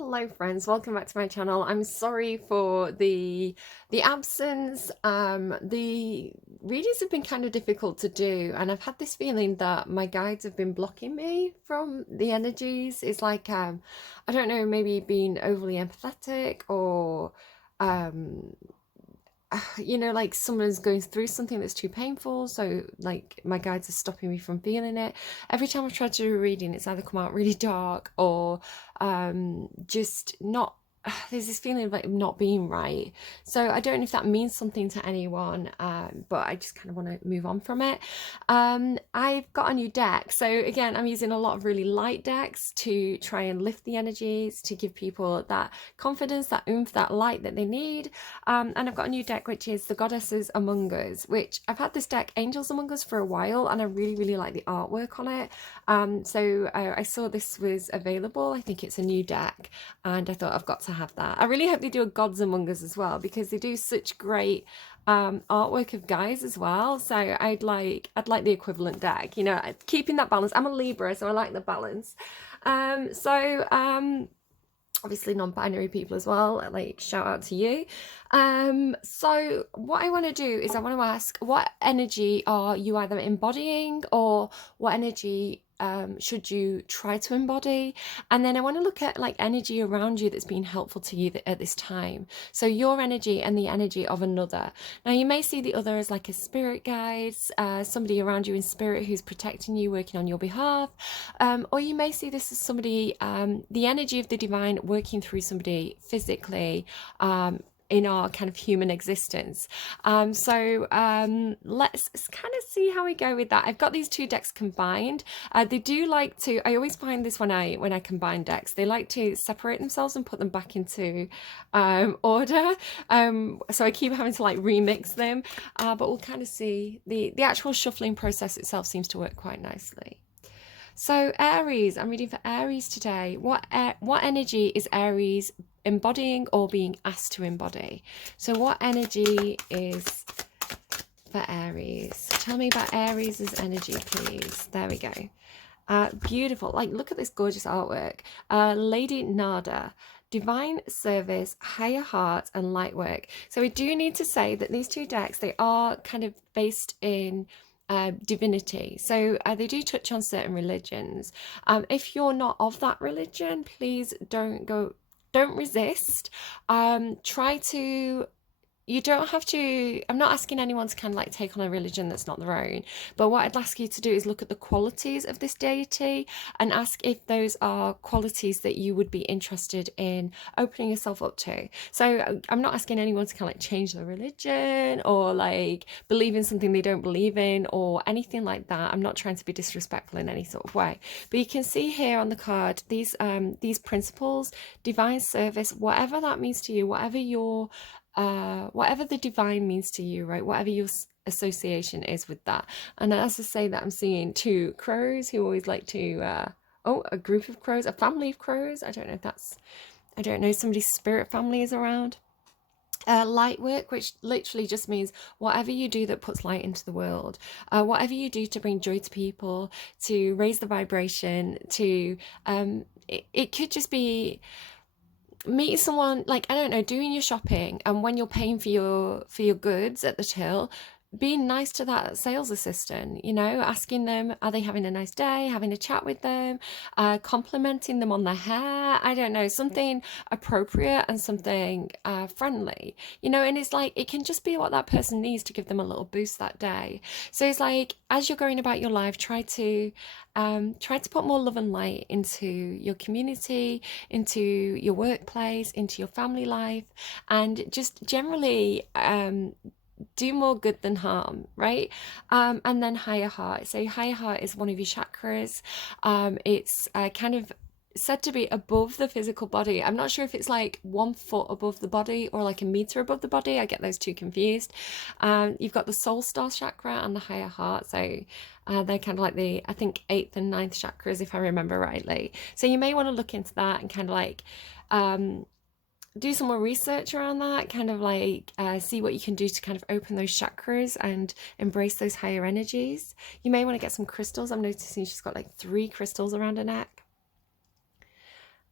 Hello friends, welcome back to my channel. I'm sorry for the absence. The readings have been kind of difficult to do, and I've had this feeling that my guides have been blocking me from the energies. It's like I don't know, maybe being overly empathetic or um like someone's going through something that's too painful, so like my guides are stopping me from feeling it. Every time I've tried to do a reading, it's either come out really dark or just not there's this feeling of like not being right. So I don't know if that means something to anyone, but I just kind of want to move on from it. I've got a new deck, so again I'm using a lot of really light decks to try and lift the energies, to give people that confidence, that oomph, that light that they need. And I've got a new deck, which is the Goddesses Among Us, which I've had this deck, Angels Among Us, for a while, and I really, really like the artwork on it. So I saw this was available. I think it's a new deck, and I thought I've got to have that. I really hope they do a Gods Among Us as well, because they do such great artwork of guys as well. So I'd like the equivalent deck, keeping that balance. I'm a Libra, so I like the balance. Obviously non-binary people as well, like shout out to you. So what I want to do is I want to ask, what energy are you either embodying, or what energy should you try to embody? And then I want to look at like energy around you that's been helpful to you at this time. So your energy and the energy of another. Now you may see the other as like a spirit guide, somebody around you in spirit who's protecting you, working on your behalf, or you may see this as somebody, the energy of the divine working through somebody physically, in our kind of human existence. Let's kind of see how we go with that. I've got these two decks combined. They do like to, I always find this when I combine decks, they like to separate themselves and put them back into order. So I keep having to like remix them, but we'll kind of see. The actual shuffling process itself seems to work quite nicely. So Aries, I'm reading for Aries today. What energy is Aries embodying or being asked to embody? So what energy is for Aries? Tell me about Aries's energy, please. There we go. Beautiful. Like, look at this gorgeous artwork. Lady Nada. Divine service, higher heart, and light work. So we do need to say that these two decks, they are kind of based in divinity. So they do touch on certain religions. If you're not of that religion, please don't resist. Try to, you don't have to, I'm not asking anyone to kind of like take on a religion that's not their own, but what I'd ask you to do is look at the qualities of this deity and ask if those are qualities that you would be interested in opening yourself up to. So I'm not asking anyone to kind of like change their religion or like believe in something they don't believe in or anything like that. I'm not trying to be disrespectful in any sort of way, but you can see here on the card these principles, divine service, whatever that means to you, whatever the divine means to you, right? Whatever your association is with that. And as I say that, I'm seeing two crows who always like to, a group of crows, a family of crows. I don't know if that's, I don't know, somebody's spirit family is around. Light work, which literally just means whatever you do that puts light into the world, whatever you do to bring joy to people, to raise the vibration, to, it could just be meeting someone, like, I don't know, doing your shopping, and when you're paying for your goods at the till, being nice to that sales assistant, asking them, are they having a nice day, having a chat with them, complimenting them on their hair, I don't know, something appropriate and something friendly, and it's like, it can just be what that person needs to give them a little boost that day. So it's like, as you're going about your life, try to put more love and light into your community, into your workplace, into your family life, and just generally do more good than harm, right? And then higher heart. So higher heart is one of your chakras. It's kind of said to be above the physical body. I'm not sure if it's like 1 foot above the body or like a meter above the body. I get those two confused. You've got the soul star chakra and the higher heart. So they're kind of like the, I think, 8th and 9th chakras, if I remember rightly. So you may want to look into that and kind of like do some more research around that, kind of like see what you can do to kind of open those chakras and embrace those higher energies. You may want to get some crystals. I'm noticing she's got like 3 crystals around her neck.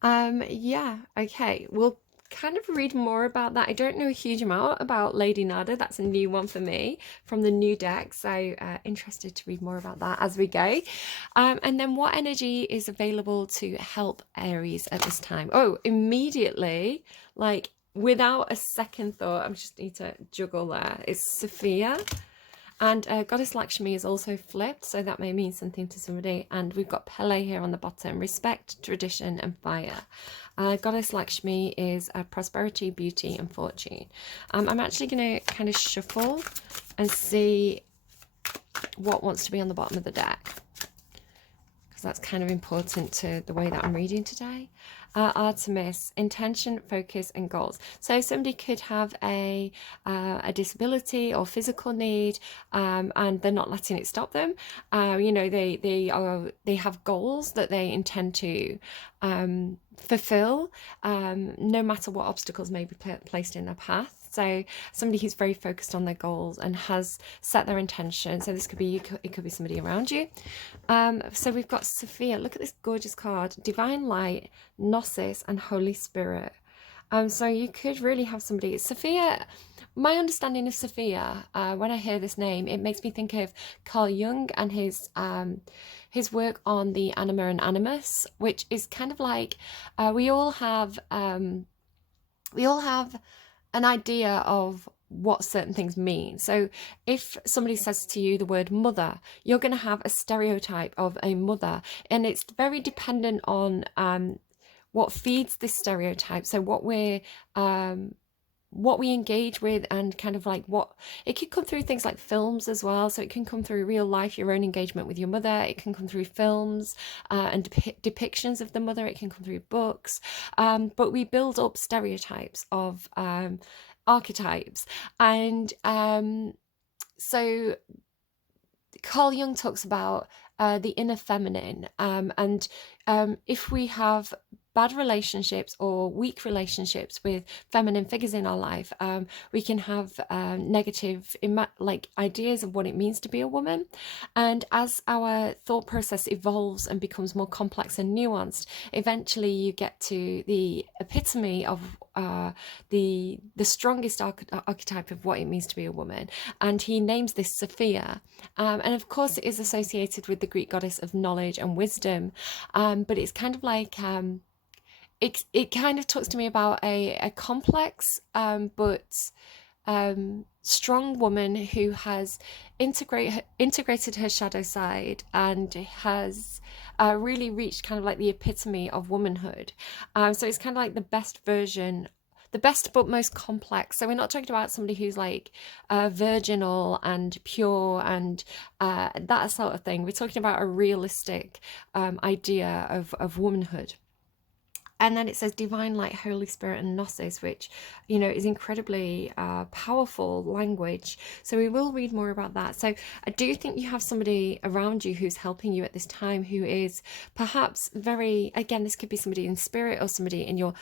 Yeah, okay. We'll kind of read more about that. I don't know a huge amount about Lady Nada. That's a new one for me from the new deck. So interested to read more about that as we go. And then what energy is available to help Aries at this time? Oh, immediately, like without a second thought, I just need to juggle there. It's Sophia. And Goddess Lakshmi is also flipped, so that may mean something to somebody. And we've got Pele here on the bottom, respect, tradition, and fire. Goddess Lakshmi is prosperity, beauty, and fortune. I'm actually going to kind of shuffle and see what wants to be on the bottom of the deck, because that's kind of important to the way that I'm reading today. Artemis, intention, focus, and goals. So somebody could have a disability or physical need, and they're not letting it stop them. You know, they have goals that they intend to fulfill, no matter what obstacles may be placed in their path. So somebody who's very focused on their goals and has set their intention. So this could be you, it could be somebody around you. So we've got Sophia. Look at this gorgeous card: Divine Light, Gnosis, and Holy Spirit. So you could really have somebody. Sophia, my understanding of Sophia, when I hear this name, it makes me think of Carl Jung and his work on the anima and animus, which is kind of like we all have an idea of what certain things mean. So if somebody says to you the word mother, you're going to have a stereotype of a mother, and it's very dependent on what feeds this stereotype. So what we engage with, and kind of like what it could come through things like films as well. So it can come through real life, your own engagement with your mother. It can come through films and depictions of the mother. It can come through books, but we build up stereotypes of archetypes. And so Carl Jung talks about the inner feminine, and if we have bad relationships or weak relationships with feminine figures in our life, we can have negative like ideas of what it means to be a woman. And as our thought process evolves and becomes more complex and nuanced, eventually you get to the epitome of the strongest archetype of what it means to be a woman. And he names this Sophia, and of course it is associated with the Greek goddess of knowledge and wisdom, but it's kind of like it kind of talks to me about a complex but strong woman who has integrated her shadow side and has really reached kind of like the epitome of womanhood. So it's kind of like the best version, the best but most complex. So we're not talking about somebody who's like virginal and pure and that sort of thing. We're talking about a realistic idea of womanhood. And then it says divine light, Holy Spirit, and Gnosis, which, you know, is incredibly powerful language. So we will read more about that. So I do think you have somebody around you who's helping you at this time, who is perhaps very, again, this could be somebody in spirit or somebody in your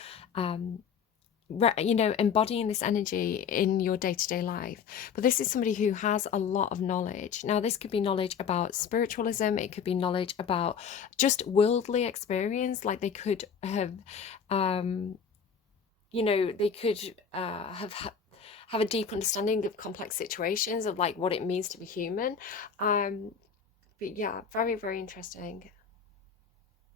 you know, embodying this energy in your day-to-day life. But this is somebody who has a lot of knowledge. Now this could be knowledge about spiritualism, it could be knowledge about just worldly experience. Like they could have you know, they could have a deep understanding of complex situations, of like what it means to be human. But yeah, very, very interesting.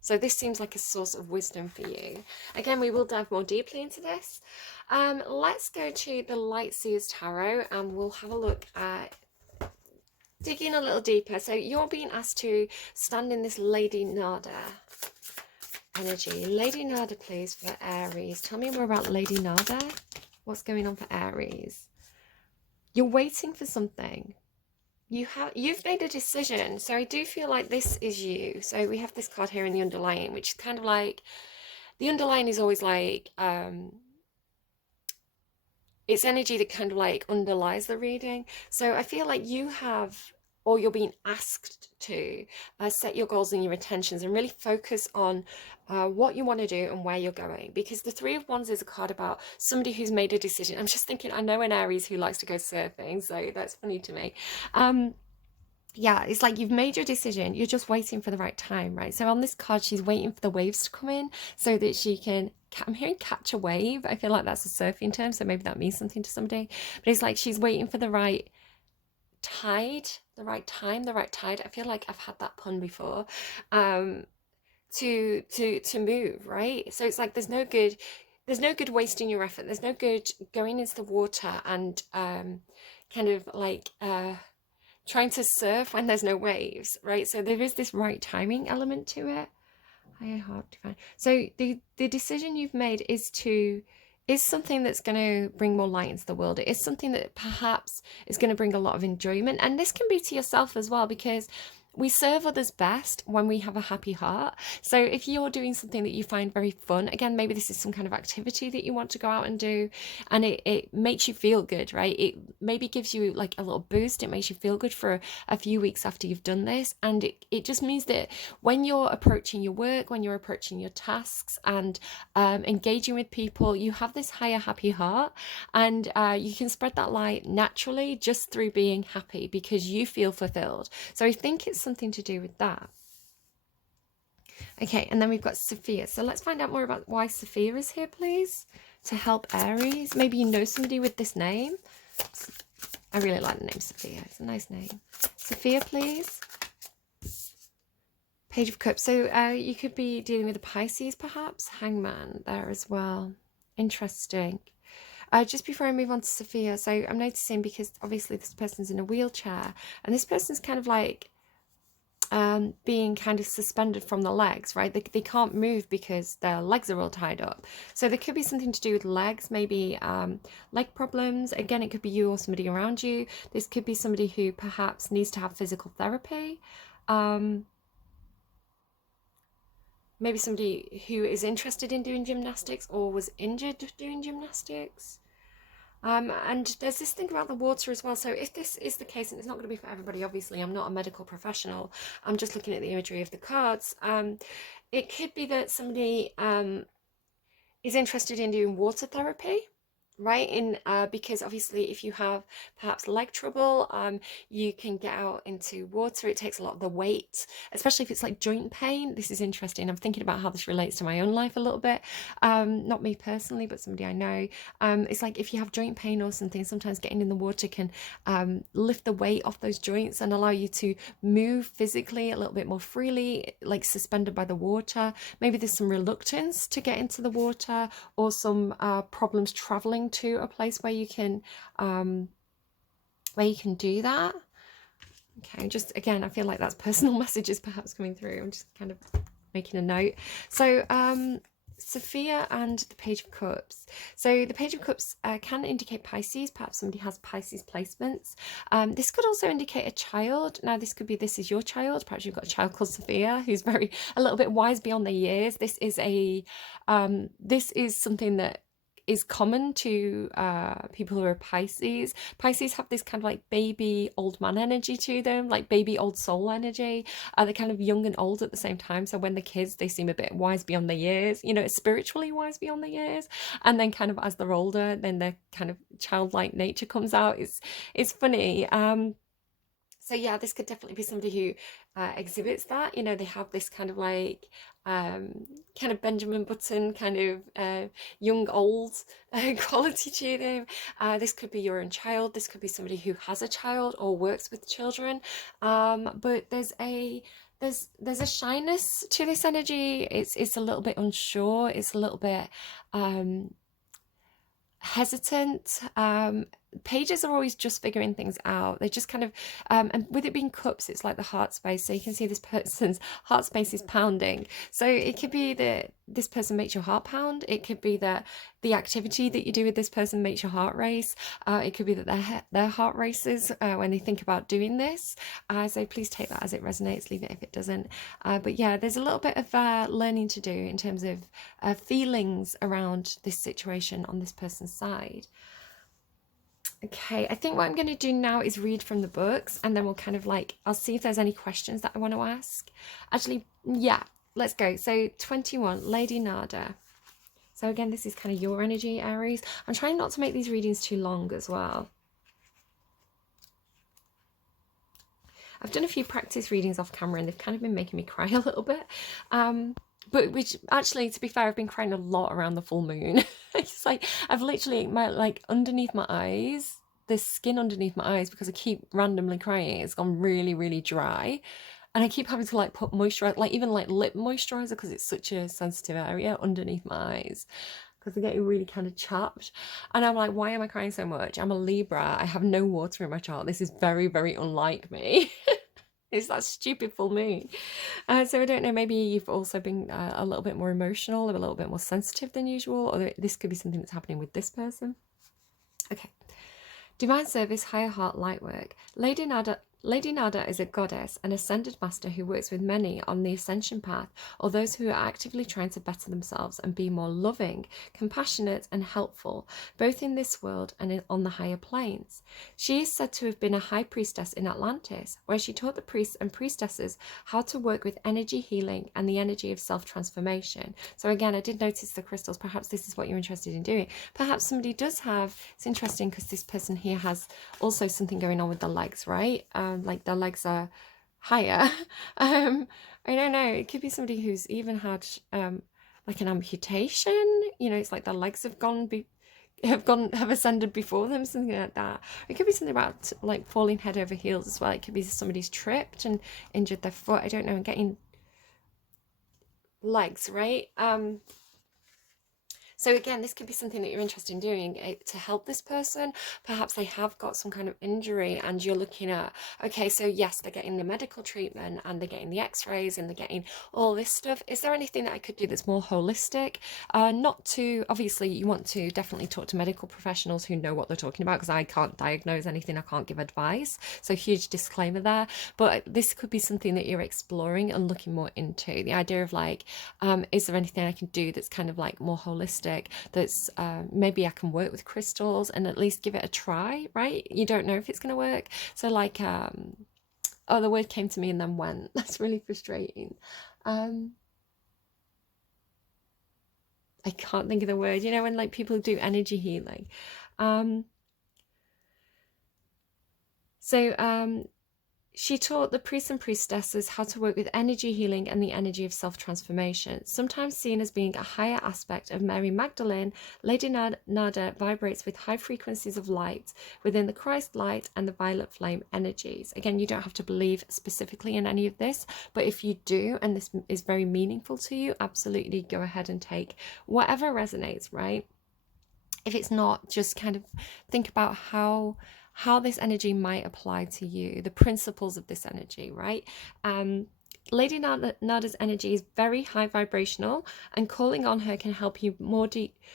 So this seems like a source of wisdom for you. Again, we will dive more deeply into this. Let's go to the Light Seers Tarot and we'll have a look at digging a little deeper. So you're being asked to stand in this Lady Nada energy. Lady Nada, please, for Aries. Tell me more about Lady Nada. What's going on for Aries? You're waiting for something. You've made a decision. So I do feel like this is you. So we have this card here in the underlying, which is kind of like, the underlying is always like it's energy that kind of like underlies the reading. So I feel like you have, or you're being asked to set your goals and your intentions and really focus on what you want to do and where you're going. Because the Three of Wands is a card about somebody who's made a decision. I'm just thinking, I know an Aries who likes to go surfing, so that's funny to me. yeah, it's like you've made your decision. You're just waiting for the right time, right? So on this card, she's waiting for the waves to come in so that she can, I'm hearing catch a wave. I feel like that's a surfing term, so maybe that means something to somebody. But it's like she's waiting for the right tide, the right time, the right tide. I feel like I've had that pun before. Um, to move, right? So it's like there's no good wasting your effort. There's no good going into the water and kind of like trying to surf when there's no waves, right? So there is this right timing element to it. Higher heart divine. So the decision you've made is something that's going to bring more light into the world. It is something that perhaps is going to bring a lot of enjoyment, and this can be to yourself as well, because we serve others best when we have a happy heart. So if you're doing something that you find very fun, again, maybe this is some kind of activity that you want to go out and do, and it makes you feel good, right? It maybe gives you like a little boost. It makes you feel good for a few weeks after you've done this. And it just means that when you're approaching your work, when you're approaching your tasks and engaging with people, you have this higher happy heart, and you can spread that light naturally just through being happy because you feel fulfilled. So I think it's something to do with that. Okay, and then we've got Sophia. So let's find out more about why Sophia is here, please, to help Aries. Maybe you know somebody with this name. I really like the name Sophia. It's a nice name. Sophia, please. Page of Cups. So you could be dealing with a Pisces, perhaps. Hangman there as well. Interesting. Just before I move on to Sophia, so I'm noticing, because obviously this person's in a wheelchair, and this person's kind of like being kind of suspended from the legs, right? They can't move because their legs are all tied up. So there could be something to do with legs, maybe leg problems. Again, it could be you or somebody around you. This could be somebody who perhaps needs to have physical therapy. Maybe somebody who is interested in doing gymnastics or was injured doing gymnastics. And there's this thing about the water as well. So if this is the case, and it's not going to be for everybody, obviously, I'm not a medical professional. I'm just looking at the imagery of the cards. It could be that somebody is interested in doing water therapy, right? In because obviously if you have perhaps leg trouble, you can get out into water. It takes a lot of the weight, especially if it's like joint pain. This is interesting. I'm thinking about how this relates to my own life a little bit. Not me personally, but somebody I know. It's like if you have joint pain or something, sometimes getting in the water can lift the weight off those joints and allow you to move physically a little bit more freely, like suspended by the water. Maybe there's some reluctance to get into the water, or some problems traveling to a place where you can do that. Okay, just again, I feel like that's personal messages perhaps coming through. I'm just kind of making a note. So Sophia and the Page of Cups. So the Page of Cups can indicate Pisces. Perhaps somebody has Pisces placements. This could also indicate a child. Now this is your child. Perhaps you've got a child called Sophia who's a little bit wise beyond their years. This is something that is common to people who are Pisces. Pisces have this kind of like baby old man energy to them, like baby old soul energy. They're kind of young and old at the same time. So when they're kids, they seem a bit wise beyond their years, spiritually wise beyond their years. And then kind of as they're older, then their kind of childlike nature comes out. It's funny. So yeah, this could definitely be somebody who exhibits that. They have this kind of like kind of Benjamin Button kind of young old quality to them. This could be your own child. This could be somebody who has a child or works with children. But there's a shyness to this energy. It's a little bit unsure. It's a little bit hesitant. Pages are always just figuring things out. They just kind of and with it being cups, it's like the heart space, so you can see this person's heart space is pounding. So it could be that this person makes your heart pound. It could be that the activity that you do with this person makes your heart race. It could be that their heart races when they think about doing this. So please take that as it resonates, leave it if it doesn't. But yeah, there's a little bit of learning to do in terms of feelings around this situation on this person's side. Okay, I think what I'm going to do now is read from the books, and then we'll kind of I'll see if there's any questions that I want to ask. Actually, yeah, let's go. So 21, Lady Nada. So again, this is kind of your energy, Aries. I'm trying not to make these readings too long as well. I've done a few practice readings off camera and they've kind of been making me cry a little bit. But which actually, to be fair, I've been crying a lot around the full moon. It's like I've literally underneath my eyes, the skin underneath my eyes, because I keep randomly crying, it's gone really, really dry. And I keep having to like put moisturizer, like even like lip moisturizer, because it's such a sensitive area underneath my eyes, because they're getting really kind of chapped. And I'm like, why am I crying so much? I'm a Libra. I have no water in my chart. This is very, very unlike me. It's that stupid full moon. So I don't know, maybe you've also been a little bit more emotional or a little bit more sensitive than usual, or this could be something that's happening with this person. Okay. Divine Service, Higher Heart, Light Work. Lady Nada is a goddess, an ascended master who works with many on the ascension path, or those who are actively trying to better themselves and be more loving, compassionate, and helpful, both in this world and on the higher planes. She is said to have been a high priestess in Atlantis, where she taught the priests and priestesses how to work with energy healing and the energy of self-transformation. So again, I did notice the crystals. Perhaps this is what you're interested in doing. Perhaps somebody does have, it's interesting because this person here has also something going on with the legs, right? Like their legs are higher. I don't know, it could be somebody who's even had like an amputation, you know, it's like their legs have ascended before them, something like that. It could be something about like falling head over heels as well. It could be somebody's tripped and injured their foot, I don't know, and getting legs, right? So again, this could be something that you're interested in doing to help this person. Perhaps they have got some kind of injury and you're looking at, okay, so yes, they're getting the medical treatment and they're getting the x-rays and they're getting all this stuff. Is there anything that I could do that's more holistic? Not to, obviously you want to definitely talk to medical professionals who know what they're talking about, because I can't diagnose anything, I can't give advice. So huge disclaimer there. But this could be something that you're exploring and looking more into. The idea of like, is there anything I can do that's kind of like more holistic? That's maybe I can work with crystals and at least give it a try, right? You don't know if it's going to work. So like oh, the word came to me and then went. That's really frustrating. I can't think of the word, you know, when like people do energy healing. She taught the priests and priestesses how to work with energy healing and the energy of self-transformation. Sometimes seen as being a higher aspect of Mary Magdalene, Lady Nada vibrates with high frequencies of light within the Christ light and the violet flame energies. Again, you don't have to believe specifically in any of this, but if you do, and this is very meaningful to you, absolutely go ahead and take whatever resonates, right? If it's not, just kind of think about how this energy might apply to you, the principles of this energy, right? Lady Nada's energy is very high vibrational, and calling on her can help you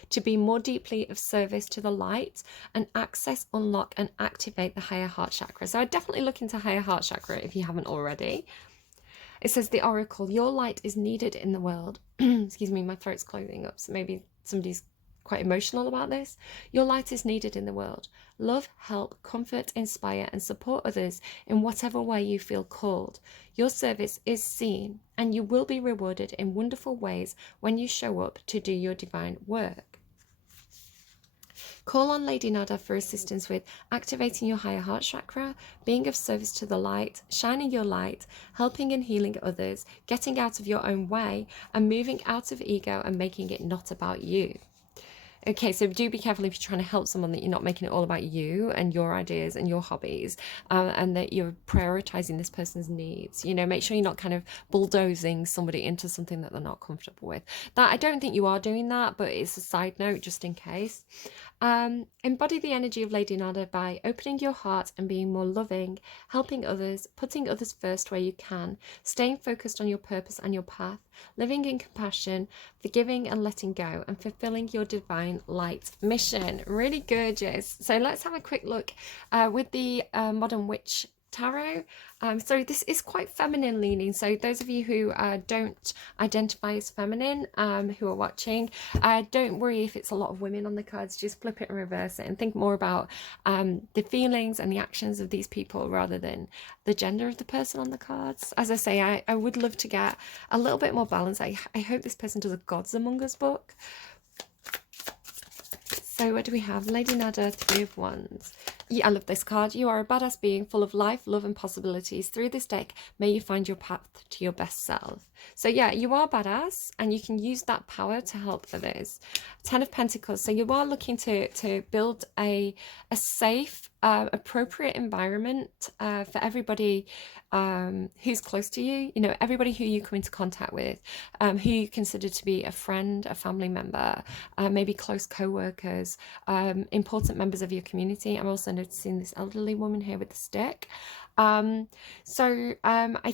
to be more deeply of service to the light and access, unlock, and activate the higher heart chakra. So I'd definitely look into higher heart chakra if you haven't already. It says the oracle, your light is needed in the world. Excuse me, my throat's closing up, so maybe somebody's quite emotional about this. Your light is needed in the world. Love, help, comfort, inspire, and support others in whatever way you feel called. Your service is seen, and you will be rewarded in wonderful ways when you show up to do your divine work. Call on Lady Nada for assistance with activating your higher heart chakra, being of service to the light, shining your light, helping and healing others, getting out of your own way, and moving out of ego and making it not about you. Okay, so do be careful if you're trying to help someone, that you're not making it all about you and your ideas and your hobbies, and that you're prioritizing this person's needs. You know, make sure you're not kind of bulldozing somebody into something that they're not comfortable with. That, I don't think you are doing that, but it's a side note just in case. Embody the energy of Lady Nada by opening your heart and being more loving, helping others, putting others first where you can, staying focused on your purpose and your path, living in compassion, forgiving and letting go, and fulfilling your divine light mission. Really gorgeous. So let's have a quick look with the Modern Witch Tarot. So this is quite feminine leaning, so those of you who don't identify as feminine, who are watching, don't worry if it's a lot of women on the cards. Just flip it and reverse it and think more about the feelings and the actions of these people rather than the gender of the person on the cards. As I say, I would love to get a little bit more balance. I hope this person does a Gods Among Us book. So what do we have? Lady Nada, Three of Wands. Yeah, I love this card. You are a badass being full of life, love, and possibilities. Through this deck, may you find your path to your best self. So yeah, you are badass, and you can use that power to help others. Ten of Pentacles. So you are looking to build a safe, appropriate environment for everybody who's close to you. You know, everybody who you come into contact with, who you consider to be a friend, a family member, maybe close co-workers, important members of your community. I'm also noticing this elderly woman here with the stick. I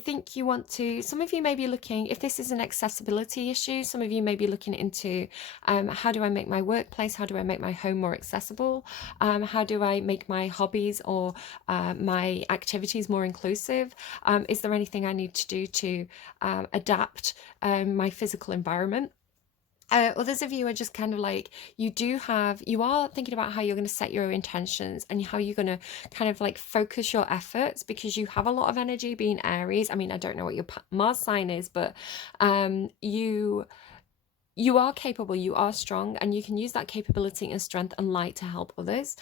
think you want to, some of you may be looking, if this is an accessibility issue, some of you may be looking into how do I make my workplace, how do I make my home more accessible, how do I make my hobbies or my activities more inclusive, is there anything I need to do to adapt my physical environment. Others of you are just kind of like, you are thinking about how you're going to set your intentions and how you're going to kind of like focus your efforts, because you have a lot of energy being Aries. I mean, I don't know what your Mars sign is, but you are capable, you are strong, and you can use that capability and strength and light to help others,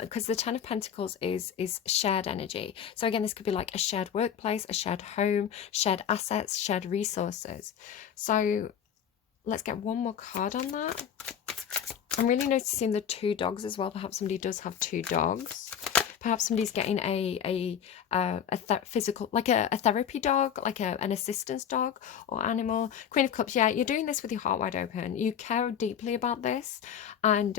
because the Ten of Pentacles is shared energy. So again, this could be like a shared workplace, a shared home, shared assets, shared resources. So let's get one more card on that. I'm really noticing the two dogs as well. Perhaps somebody does have two dogs. Perhaps somebody's getting a physical, like a therapy dog, like an assistance dog or animal. Queen of Cups, yeah, you're doing this with your heart wide open. You care deeply about this, and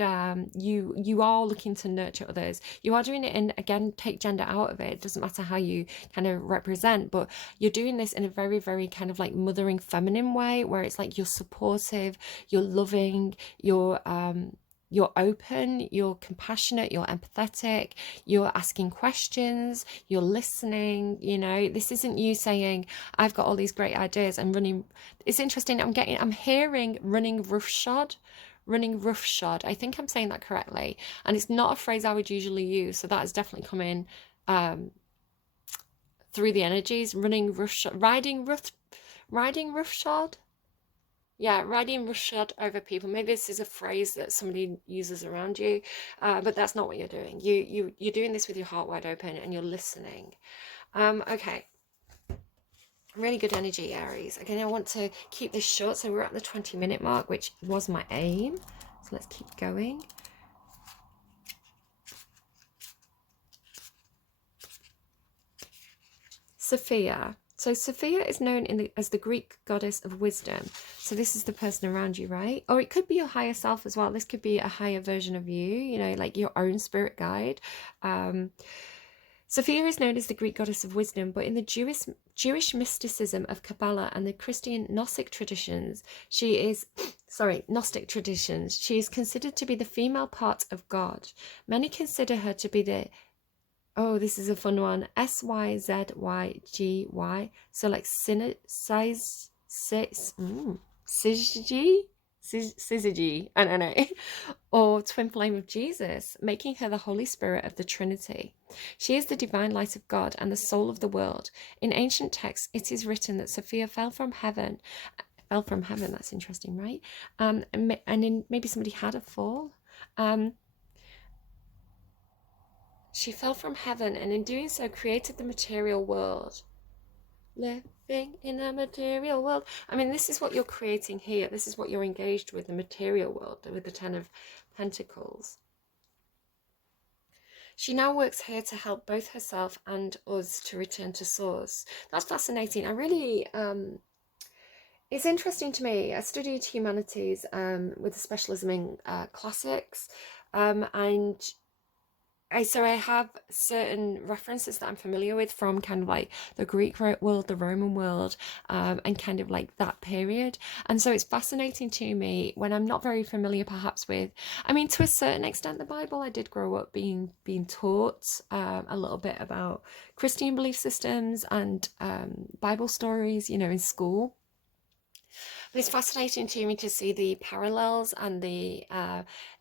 you are looking to nurture others. You are doing it in, again, take gender out of it. It doesn't matter how you kind of represent, but you're doing this in a very, very kind of like mothering feminine way, where it's like you're supportive, you're loving, you're open, you're compassionate, you're empathetic, you're asking questions, you're listening. You know, this isn't you saying, I've got all these great ideas and running. It's interesting, I'm hearing running roughshod. Running roughshod. I think I'm saying that correctly. And it's not a phrase I would usually use. So that has definitely come in through the energies. Running roughshod. Riding roughshod. Yeah, riding roughshod over people. Maybe this is a phrase that somebody uses around you, but that's not what you're doing. You're doing this with your heart wide open and you're listening. Okay. Really good energy, Aries. Again, I want to keep this short, so we're at the 20-minute mark, which was my aim. So let's keep going. Sophia. So Sophia is known as the Greek goddess of wisdom. So this is the person around you, right? Or it could be your higher self as well. This could be a higher version of you, you know, like your own spirit guide. Sophia is known as the Greek goddess of wisdom, but in the Jewish mysticism of Kabbalah and the Christian Gnostic traditions, she is considered to be the female part of God. Many consider her to be the, oh, this is a fun one, Syzygy. So like Syzygy, I don't know, or twin flame of Jesus, making her the Holy Spirit of the Trinity. She is the divine light of God and the soul of the world. In ancient texts, it is written that Sophia fell from heaven. That's interesting, right? And maybe somebody had a fall. She fell from heaven, and in doing so created the material world. Living in a material world. I mean, this is what you're creating here. This is what you're engaged with, the material world, with the Ten of Pentacles. She now works here to help both herself and us to return to source. That's fascinating. I really, it's interesting to me. I studied humanities with a specialism in classics, and so I have certain references that I'm familiar with from kind of like the Greek world, the Roman world, and kind of like that period. And so it's fascinating to me when I'm not very familiar perhaps with, I mean, to a certain extent, the Bible. I did grow up being taught a little bit about Christian belief systems and Bible stories, you know, in school. But it's fascinating to me to see the parallels and the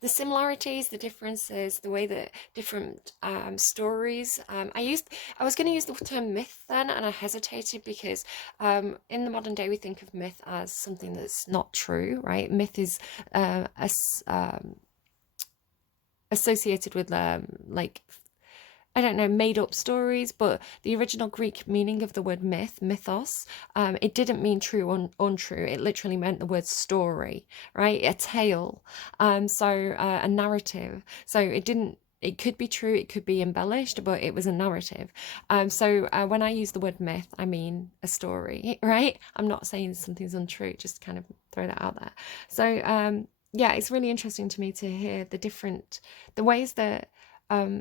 similarities, the differences, the way that different stories. I was going to use the term myth then, and I hesitated because in the modern day we think of myth as something that's not true, right? Myth is associated with like I don't know, made up stories, but the original Greek meaning of the word myth, mythos, it didn't mean true or untrue. It literally meant the word story, right? A tale, a narrative. So it didn't. It could be true, it could be embellished, but it was a narrative. When I use the word myth, I mean a story, right? I'm not saying something's untrue, just kind of throw that out there. Yeah, it's really interesting to me to hear the ways that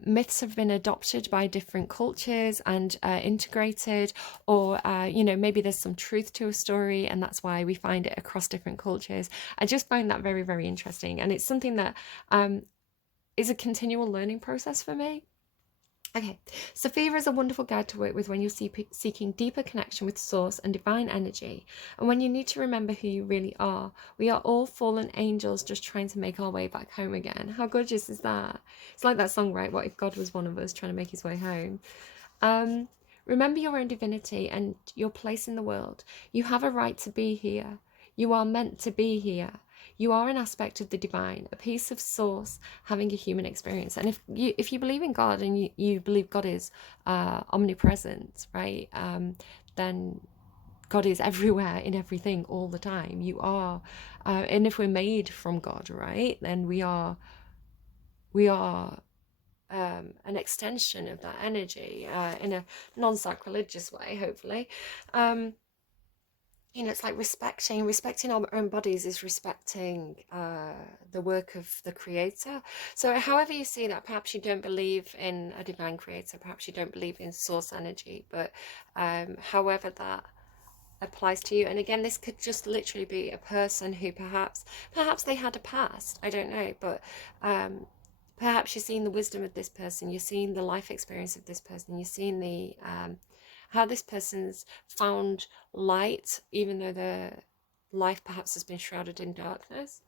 myths have been adopted by different cultures and integrated, or maybe there's some truth to a story and that's why we find it across different cultures. I just find that very, very interesting, and it's something that is a continual learning process for me. Okay, Sophia is a wonderful guide to work with when you're seeking deeper connection with source and divine energy, and when you need to remember who you really are. We are all fallen angels just trying to make our way back home again. How gorgeous is that? It's like that song, right? What if God was one of us trying to make his way home? Um, Remember your own divinity and your place in the world. You have a right to be here. You are meant to be here. You are an aspect of the divine, a piece of source having a human experience. And if you believe in God and you believe God is omnipresent, right, then God is everywhere in everything all the time. You are, and if we're made from God, right, then we are an extension of that energy in a non-sacrilegious way, hopefully. Um, it's like respecting our own bodies is respecting the work of the creator. So however you see that, perhaps you don't believe in a divine creator, perhaps you don't believe in source energy, but however that applies to you. And again, this could just literally be a person who perhaps they had a past, I don't know, but perhaps you're seeing the wisdom of this person, you're seeing the life experience of this person, you're seeing the how this person's found light even though their life perhaps has been shrouded in darkness.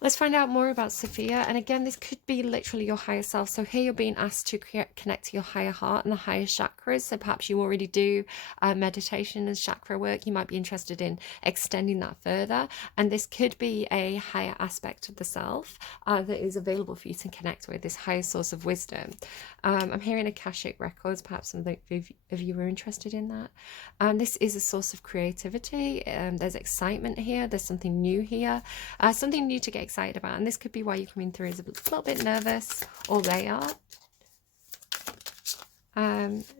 Let's find out more about Sophia. And again, this could be literally your higher self. So here you're being asked to connect to your higher heart and the higher chakras. So perhaps you already do meditation and chakra work. You might be interested in extending that further. And this could be a higher aspect of the self that is available for you to connect with, this higher source of wisdom. I'm hearing Akashic records. Perhaps some of you are interested in that. This is a source of creativity. There's excitement here. There's something new here. Something new to get excited about, and this could be why you're coming through as a little bit nervous, or they are.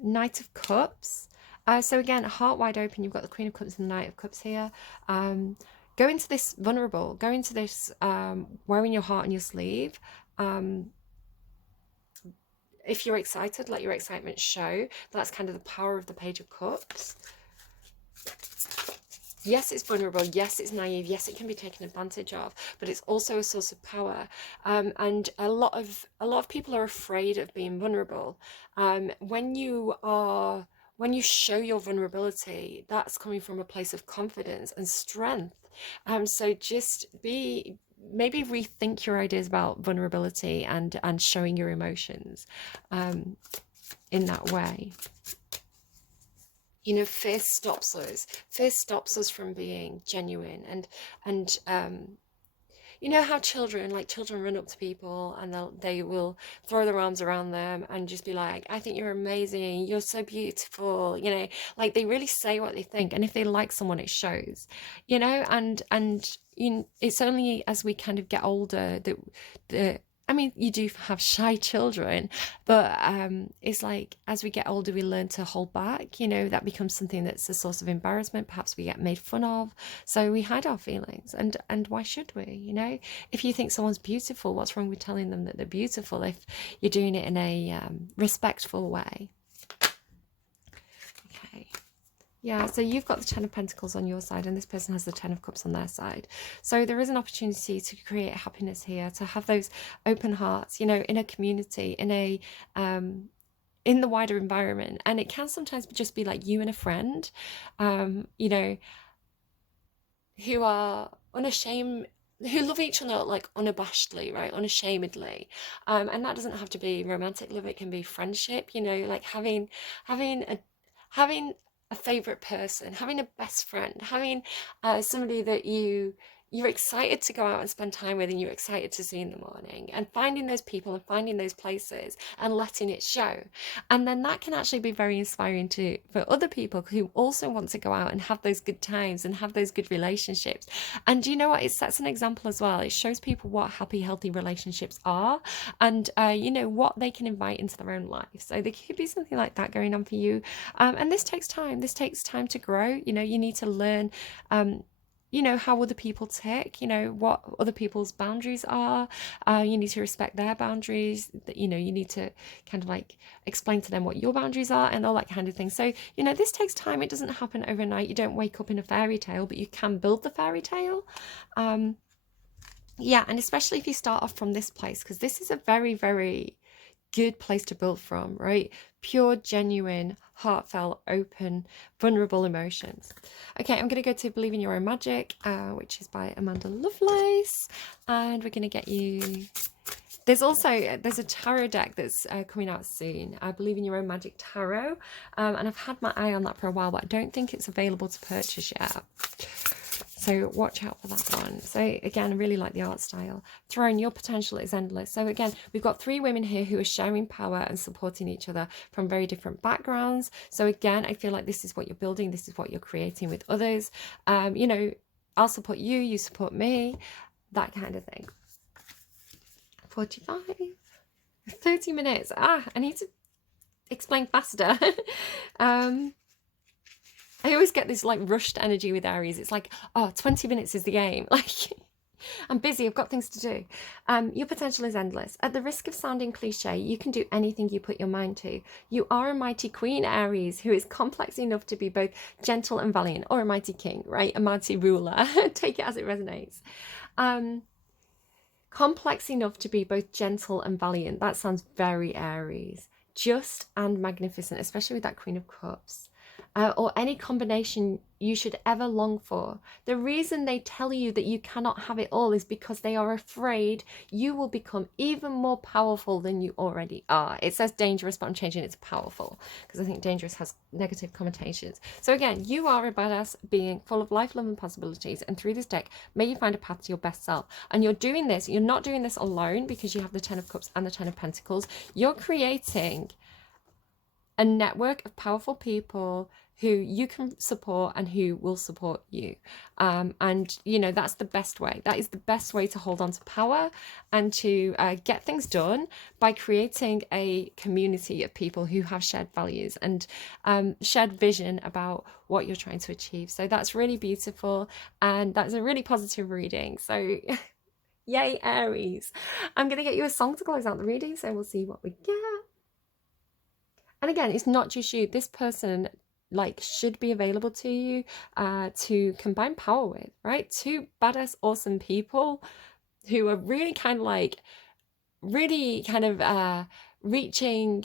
Knight of Cups. So again, heart wide open. You've got the Queen of Cups and the Knight of Cups here. Go into this vulnerable. Go into this wearing your heart on your sleeve. If you're excited, let your excitement show. That's kind of the power of the Page of Cups. Yes, it's vulnerable. Yes, it's naive. Yes, it can be taken advantage of, but it's also a source of power. And a lot of people are afraid of being vulnerable. When you show your vulnerability, that's coming from a place of confidence and strength. So just maybe rethink your ideas about vulnerability and showing your emotions in that way. Fear stops us. Fear stops us from being genuine. And you know how children run up to people and they will throw their arms around them and just be like, I think you're amazing, you're so beautiful, like they really say what they think. And if they like someone, it shows, and it's only as we kind of get older that I mean, you do have shy children, but it's like as we get older, we learn to hold back. That becomes something that's a source of embarrassment. Perhaps we get made fun of, so we hide our feelings. And why should we? If you think someone's beautiful, what's wrong with telling them that they're beautiful if you're doing it in a respectful way? Okay. Yeah, so you've got the Ten of Pentacles on your side and this person has the Ten of Cups on their side. So there is an opportunity to create happiness here, to have those open hearts, in a community, in the wider environment. And it can sometimes just be like you and a friend, who are unashamed, who love each other like unabashedly, right? Unashamedly. And that doesn't have to be romantic love, it can be friendship, like having a favorite person, having a best friend, having somebody that you you're excited to go out and spend time with and you're excited to see in the morning, and finding those people and finding those places and letting it show. And then that can actually be very inspiring to for other people who also want to go out and have those good times and have those good relationships. And you know what, it sets an example as well. It shows people what happy, healthy relationships are, and you know, what they can invite into their own life. So there could be something like that going on for you. And this takes time. This takes time to grow. You know, you need to learn you know, how other people tick, you know, what other people's boundaries are. You need to respect their boundaries. You know, you need to kind of like explain to them what your boundaries are and all that kind of thing. So, you know, this takes time. It doesn't happen overnight. You don't wake up in a fairy tale, but you can build the fairy tale. Yeah, and especially if you start off from this place, because this is a very, very good place to build from, right? Pure, genuine, heartfelt, open, vulnerable emotions. Okay, I'm going to go to Believe in Your Own Magic, which is by Amanda Lovelace, and we're going to get you... There's a tarot deck that's coming out soon. I Believe in Your Own Magic Tarot, and I've had my eye on that for a while, but I don't think it's available to purchase yet. So watch out for that one. So again, I really like the art style. Throne, your potential is endless. So again, we've got 3 women here who are sharing power and supporting each other from very different backgrounds. So again, I feel like this is what you're building. This is what you're creating with others. You know, I'll support you, you support me, that kind of thing. 45, 30 minutes. I need to explain faster. I always get this like rushed energy with Aries. It's like, oh, 20 minutes is the game. Like, I'm busy, I've got things to do. Your potential is endless. At the risk of sounding cliche, you can do anything you put your mind to. You are a mighty queen, Aries, who is complex enough to be both gentle and valiant, or a mighty king, right? A mighty ruler. Take it as it resonates. Complex enough to be both gentle and valiant. That sounds very Aries. Just and magnificent, especially with that Queen of Cups. Or any combination you should ever long for. The reason they tell you that you cannot have it all is because they are afraid you will become even more powerful than you already are. It says dangerous, but I'm changing it to powerful because I think dangerous has negative connotations. So again, you are a badass being full of life, love, and possibilities. And through this deck, may you find a path to your best self. And you're doing this, you're not doing this alone because you have the 10 of Cups and the 10 of Pentacles. You're creating a network of powerful people who you can support and who will support you. And, you know, that's the best way. That is the best way to hold on to power and to get things done by creating a community of people who have shared values and shared vision about what you're trying to achieve. So that's really beautiful. And that's a really positive reading. So yay, Aries. I'm going to get you a song to close out the reading. So we'll see what we get. And again, it's not just you. This person like should be available to you to combine power with, right? 2 badass, awesome people who are really kind of like, really kind of reaching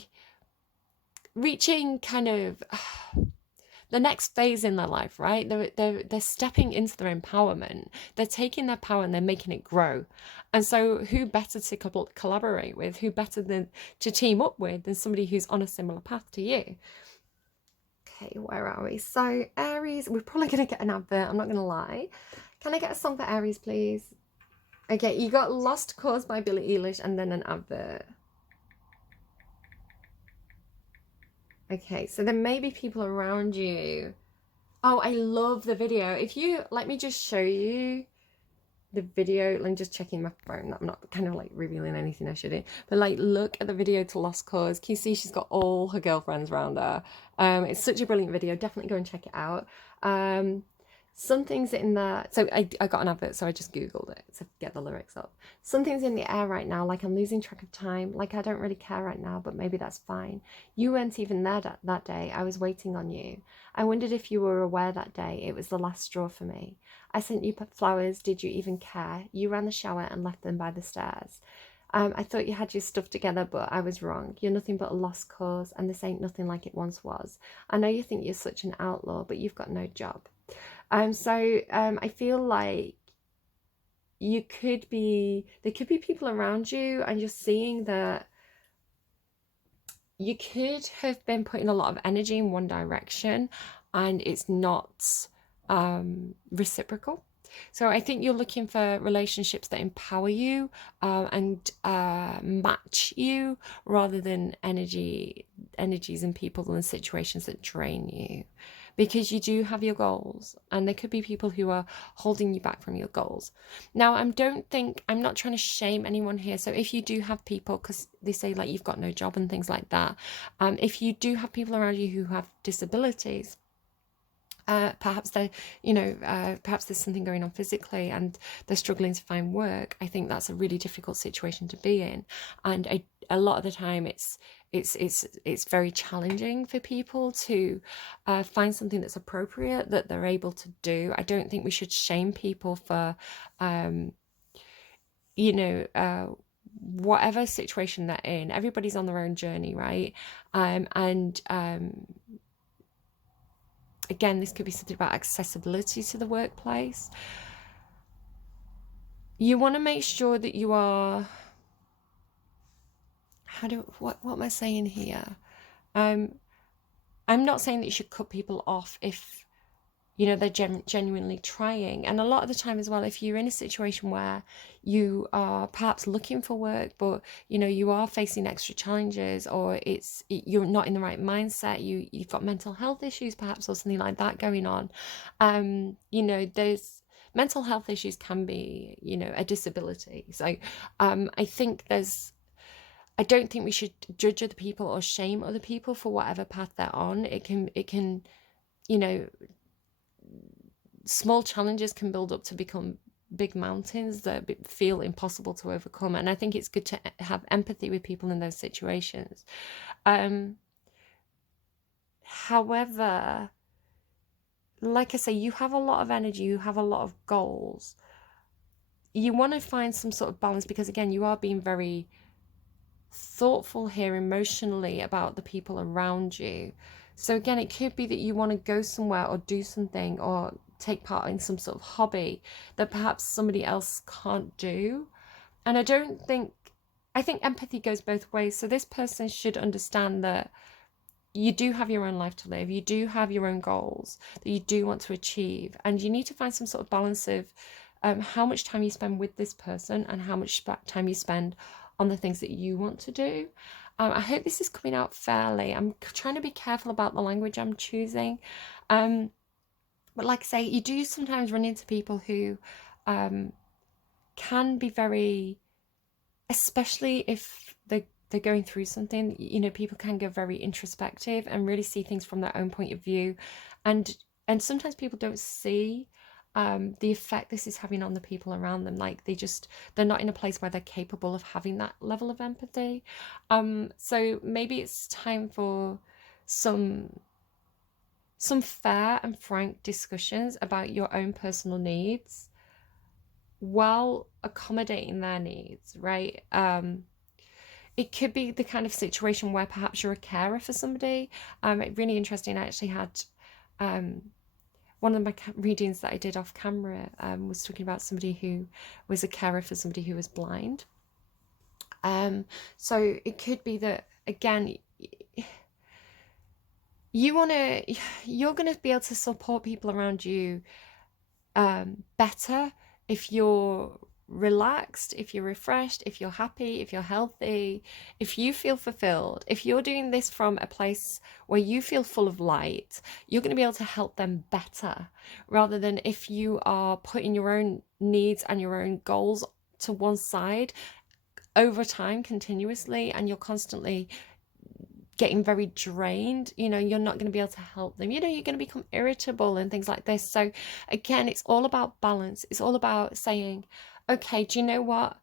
kind of the next phase in their life, right? They're stepping into their empowerment. They're taking their power and they're making it grow. And so who better to collaborate with, who better than to team up with than somebody who's on a similar path to you? Okay, where are we? So Aries, we're probably going to get an advert, I'm not going to lie. Can I get a song for Aries, please? Okay, you got Lost Cause by Billie Eilish and then an advert. Okay, so there may be people around you. Oh, I love the video. If you let me just show you the video. I'm just checking my phone. I'm not kind of like revealing anything I shouldn't. But like, look at the video to Lost Cause. Can you see she's got all her girlfriends around her? It's such a brilliant video. Definitely go and check it out. Some things in there. So I got an advert, so I just Googled it to get the lyrics up. Something's in the air right now, like I'm losing track of time, like I don't really care right now, but maybe that's fine. You weren't even there that day. I was waiting on you. I wondered if you were aware that day. It was the last straw for me. I sent you flowers. Did you even care? You ran the shower and left them by the stairs. I thought you had your stuff together, but I was wrong. You're nothing but a lost cause, and this ain't nothing like it once was. I know you think you're such an outlaw, but you've got no job. I feel like there could be people around you, and you're seeing that you could have been putting a lot of energy in one direction and it's not reciprocal. So I think you're looking for relationships that empower you, and match you, rather than energies and people and situations that drain you. Because you do have your goals, and there could be people who are holding you back from your goals. Now, I'm not trying to shame anyone here. So if you do have people, because they say like you've got no job and things like that, if you do have people around you who have disabilities, perhaps perhaps there's something going on physically and they're struggling to find work. I think that's a really difficult situation to be in, and a lot of the time it's very challenging for people to find something that's appropriate that they're able to do. I don't think we should shame people for you know whatever situation they're in. Everybody's on their own journey, right? And again, this could be something about accessibility to the workplace. You want to make sure that you are, what am I saying here? I'm not saying that you should cut people off if they're genuinely trying. And a lot of the time as well, if you're in a situation where you are perhaps looking for work, but you are facing extra challenges, or you're not in the right mindset, you've got mental health issues perhaps, or something like that going on. There's mental health issues can be a disability. So I don't think we should judge other people or shame other people for whatever path they're on. It can small challenges can build up to become big mountains that feel impossible to overcome. And I think it's good to have empathy with people in those situations. However, like I say, you have a lot of energy, you have a lot of goals. You want to find some sort of balance, because again, you are being very thoughtful here emotionally about the people around you. So again, it could be that you want to go somewhere or do something or take part in some sort of hobby that perhaps somebody else can't do. And I think empathy goes both ways. So this person should understand that you do have your own life to live, you do have your own goals that you do want to achieve, and you need to find some sort of balance of how much time you spend with this person and how much time you spend on the things that you want to do. I hope this is coming out fairly. I'm trying to be careful about the language I'm choosing. But like I say, you do sometimes run into people who can be very, especially if they're going through something, people can go very introspective and really see things from their own point of view. And sometimes people don't see the effect this is having on the people around them. Like they're not in a place where they're capable of having that level of empathy. So maybe it's time for some fair and frank discussions about your own personal needs while accommodating their needs, right? It could be the kind of situation where perhaps you're a carer for somebody. Really interesting. I actually had one of my readings that I did off camera was talking about somebody who was a carer for somebody who was blind. So it could be that, again, you're going to be able to support people around you better if you're relaxed, if you're refreshed, if you're happy, if you're healthy, if you feel fulfilled. If you're doing this from a place where you feel full of light, you're going to be able to help them better, rather than if you are putting your own needs and your own goals to one side over time continuously, and you're constantly getting very drained. You're not going to be able to help them. You're going to become irritable and things like this. So again, it's all about balance. It's all about saying, okay, do you know what?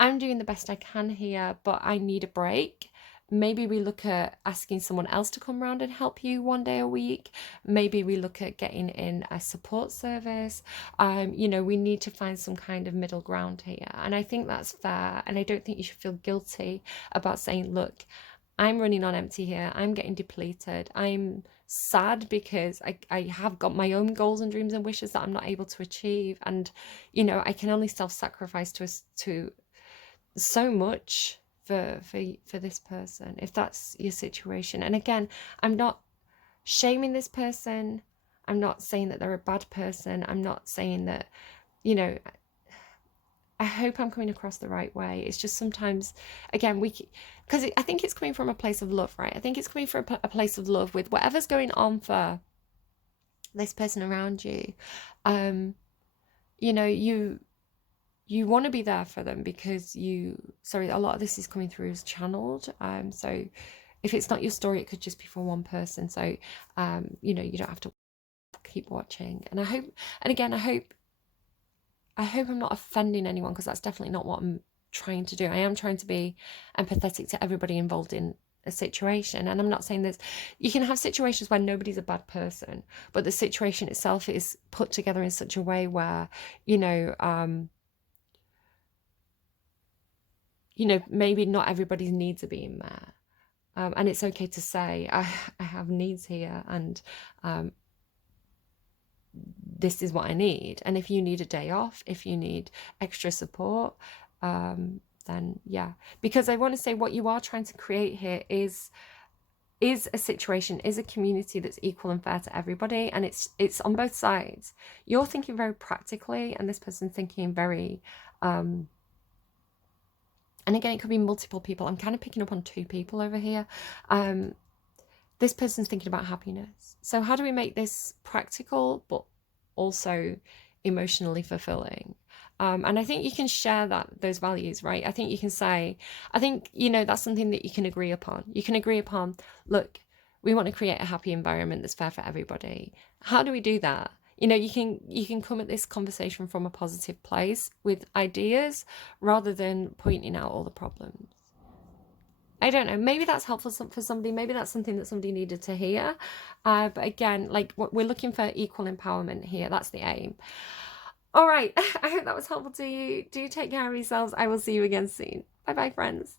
I'm doing the best I can here, but I need a break. Maybe we look at asking someone else to come around and help you one day a week. Maybe we look at getting in a support service. We need to find some kind of middle ground here. And I think that's fair. And I don't think you should feel guilty about saying, look, I'm running on empty here. I'm getting depleted. I'm sad because I have got my own goals and dreams and wishes that I'm not able to achieve. And, I can only self-sacrifice to so much for this person, if that's your situation. And again, I'm not shaming this person. I'm not saying that they're a bad person. I'm not saying that, you know, I hope I'm coming across the right way. It's just sometimes, again, because I think it's coming from a place of love, right? I think it's coming from a place of love with whatever's going on for this person around you. You know, you want to be there for them because sorry, a lot of this is coming through as channeled. So if it's not your story, it could just be for one person. So, you know, you don't have to keep watching. And I hope, and again, I hope I'm not offending anyone, because that's definitely not what I'm trying to do. I am trying to be empathetic to everybody involved in a situation. And I'm not saying this, you can have situations where nobody's a bad person, but the situation itself is put together in such a way where, you know, maybe not everybody's needs are being met. And it's okay to say, I have needs here, and this is what I need. And if you need a day off, if you need extra support, then yeah. Because I want to say, what you are trying to create here is a situation, is a community that's equal and fair to everybody, and it's on both sides. You're thinking very practically, and this person's thinking very and again, it could be multiple people. I'm kind of picking up on 2 people over here. This person's thinking about happiness. So how do we make this practical but also emotionally fulfilling? And I think you can share those values, right? I think you can say, I think, that's something that you can agree upon. You can agree upon, look, we want to create a happy environment that's fair for everybody. How do we do that? You can come at this conversation from a positive place with ideas rather than pointing out all the problems. I don't know. Maybe that's helpful for somebody. Maybe that's something that somebody needed to hear. But again, like, we're looking for equal empowerment here. That's the aim. All right. I hope that was helpful to you. Do take care of yourselves. I will see you again soon. Bye bye, friends.